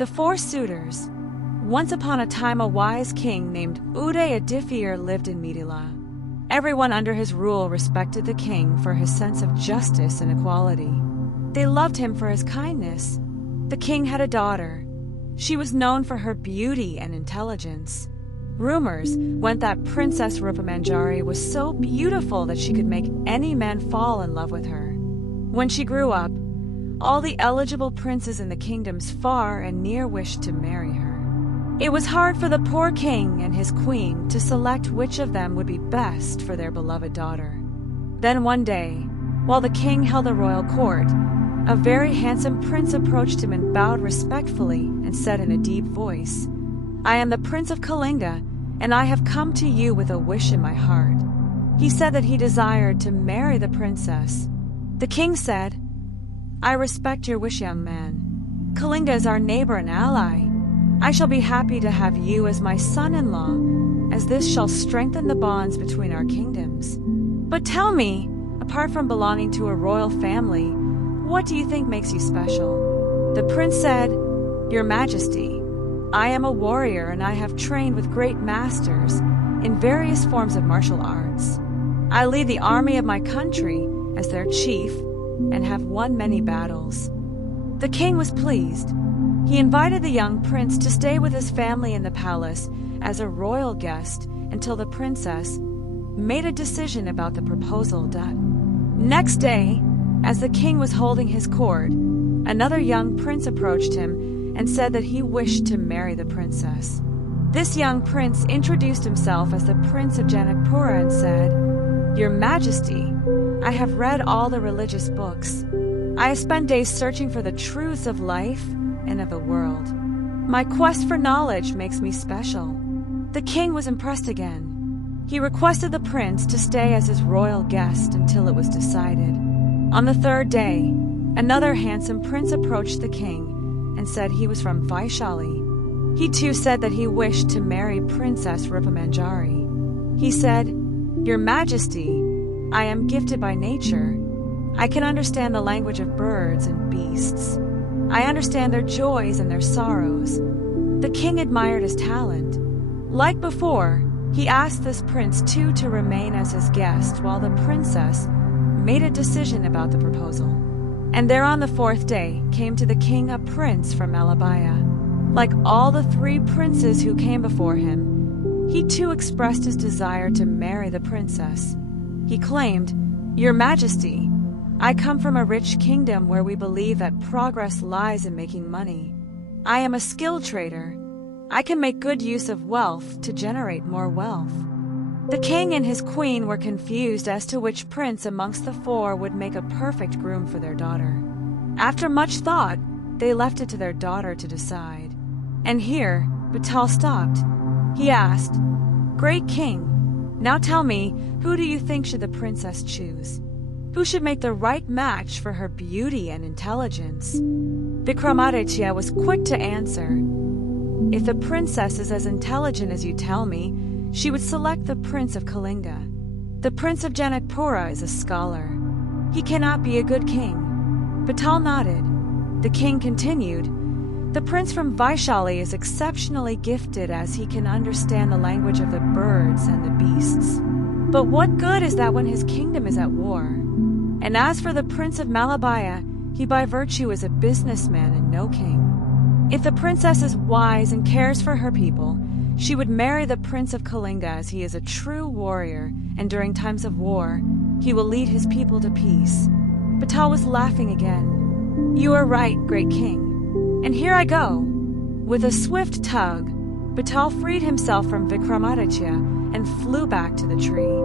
The Four Suitors. Once upon a time, a wise king named Adifir lived in Mithila. Everyone under his rule respected the king for his sense of justice and equality. They loved him for his kindness. The king had a daughter. She was known for her beauty and intelligence. Rumors went that Princess Rupamanjari was so beautiful that she could make any man fall in love with her. When she grew up, all the eligible princes in the kingdoms far and near wished to marry her. It was hard for the poor king and his queen to select which of them would be best for their beloved daughter. Then one day, while the king held a royal court, a very handsome prince approached him and bowed respectfully and said in a deep voice, "I am the Prince of Kalinga, and I have come to you with a wish in my heart." He said that he desired to marry the princess. The king said, "I respect your wish, young man. Kalinga is our neighbor and ally. I shall be happy to have you as my son-in-law, as this shall strengthen the bonds between our kingdoms. But tell me, apart from belonging to a royal family, what do you think makes you special?" The prince said, "Your Majesty, I am a warrior and I have trained with great masters in various forms of martial arts. I lead the army of my country as their chief and have won many battles." The king was pleased. He invited the young prince to stay with his family in the palace as a royal guest until the princess made a decision about the proposal done. Next day, as the king was holding his court, another young prince approached him and said that he wished to marry the princess. This young prince introduced himself as the Prince of Janakpura and said, "Your Majesty, I have read all the religious books. I have spent days searching for the truths of life and of the world. My quest for knowledge makes me special." The king was impressed again. He requested the prince to stay as his royal guest until it was decided. On the third day, another handsome prince approached the king and said he was from Vaishali. He too said that he wished to marry Princess Rupamanjari. He said, "Your Majesty, I am gifted by nature. I can understand the language of birds and beasts. I understand their joys and their sorrows." The king admired his talent. Like before, he asked this prince too to remain as his guest while the princess made a decision about the proposal. And there on the fourth day came to the king a prince from Malabaya. Like all the three princes who came before him, he too expressed his desire to marry the princess. He claimed, "Your Majesty, I come from a rich kingdom where we believe that progress lies in making money. I am a skilled trader. I can make good use of wealth to generate more wealth." The king and his queen were confused as to which prince amongst the four would make a perfect groom for their daughter. After much thought, they left it to their daughter to decide. And here, Betaal stopped. He asked, "Great king, now tell me, who do you think should the princess choose? Who should make the right match for her beauty and intelligence?" Vikramaditya was quick to answer, "If the princess is as intelligent as you tell me, she would select the Prince of Kalinga. The Prince of Janakpura is a scholar. He cannot be a good king." Betaal nodded. The king continued, "The prince from Vaishali is exceptionally gifted as he can understand the language of the birds and the beasts. But what good is that when his kingdom is at war? And as for the Prince of Malabaya, he by virtue is a businessman and no king. If the princess is wise and cares for her people, she would marry the Prince of Kalinga as he is a true warrior, and during times of war, he will lead his people to peace." Betaal was laughing again. "You are right, great king. And here I go." With a swift tug, Betaal freed himself from Vikramaditya and flew back to the tree.